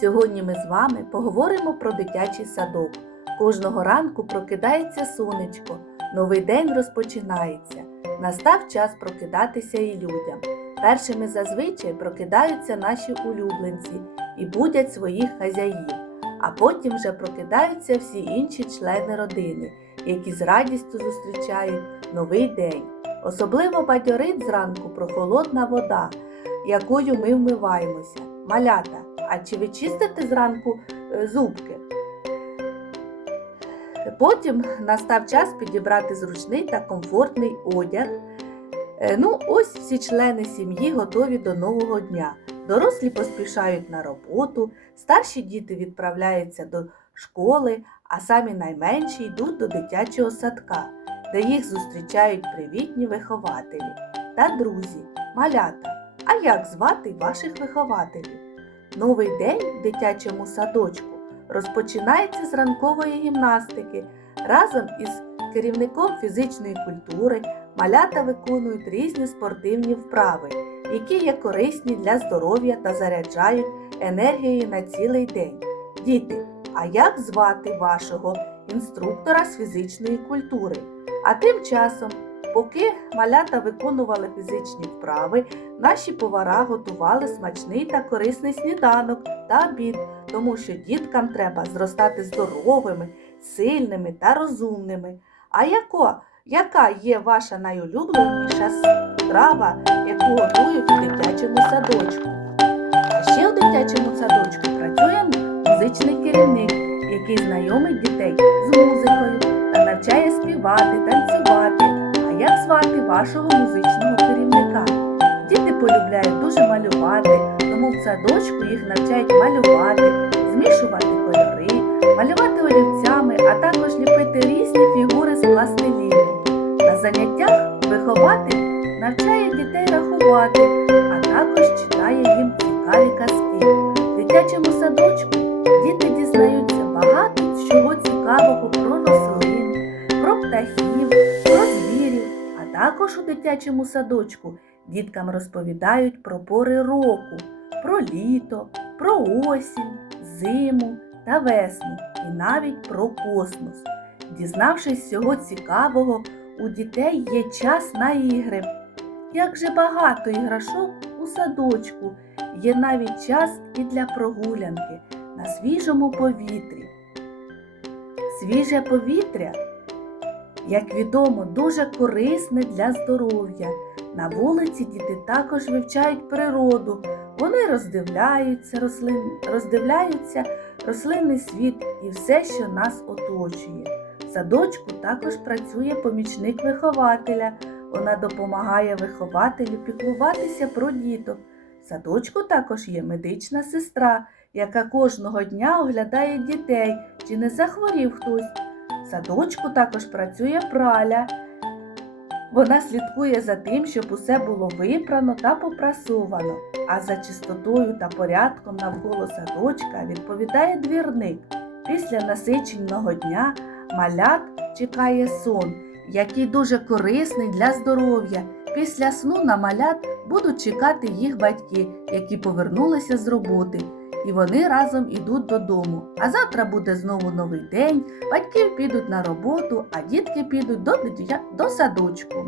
Сьогодні ми з вами поговоримо про дитячий садок. Кожного ранку прокидається сонечко, новий день розпочинається. Настав час прокидатися і людям. Першими зазвичай прокидаються наші улюбленці і будять своїх хазяїв, а потім вже прокидаються всі інші члени родини, які з радістю зустрічають новий день. Особливо бадьорить зранку прохолодна вода, якою ми вмиваємося. Малята, а чи ви чистите зранку е, зубки? Потім настав час підібрати зручний та комфортний одяг. Е, Ну, ось всі члени сім'ї готові до нового дня. Дорослі поспішають на роботу, старші діти відправляються до школи, а самі найменші йдуть до дитячого садка, де їх зустрічають привітні вихователі та друзі, малята. А як звати ваших вихователів? Новий день в дитячому садочку розпочинається з ранкової гімнастики. Разом із керівником фізичної культури малята виконують різні спортивні вправи, які є корисні для здоров'я та заряджають енергією на цілий день. Діти, а як звати вашого інструктора з фізичної культури? А тим часом, поки малята виконували фізичні вправи, наші повара готували смачний та корисний сніданок та обід, тому що діткам треба зростати здоровими, сильними та розумними. А яко, яка є ваша найулюбленіша страва, яку готують у дитячому садочку? А ще у дитячому садочку працює музичний керівник, який знайомить дітей з музикою та навчає співати, танцювати. А як звати вашого музичного керівника? Діти полюбляють дуже малювати, тому в садочку їх навчають малювати, змішувати кольори, малювати олівцями, а також ліпити різні фігури з пластиліну. На заняттях вихователь навчає дітей рахувати, а також читає їм цікаві казки. В дитячому садочку діти дізнаються багато чого цікавого про рослин, про птахів, також у дитячому садочку діткам розповідають про пори року, про літо, про осінь, зиму та весну і навіть про космос. Дізнавшись всього цікавого, у дітей є час на ігри. Як же багато іграшок у садочку, є навіть час і для прогулянки на свіжому повітрі. Свіже повітря, як відомо, дуже корисне для здоров'я. На вулиці діти також вивчають природу. Вони роздивляються, рослин, роздивляються рослинний світ і все, що нас оточує. В садочку також працює помічник вихователя. Вона допомагає вихователю піклуватися про діток. В садочку також є медична сестра, яка кожного дня оглядає дітей, чи не захворів хтось. Садочку також працює праля. Вона слідкує за тим, щоб усе було випрано та попрасовано, а за чистотою та порядком навколо садочка відповідає двірник. Після насиченого дня малят чекає сон, який дуже корисний для здоров'я. Після сну на малят будуть чекати їх батьки, які повернулися з роботи, і вони разом ідуть додому. А завтра буде знову новий день, батьки підуть на роботу, а дітки підуть до, до садочку.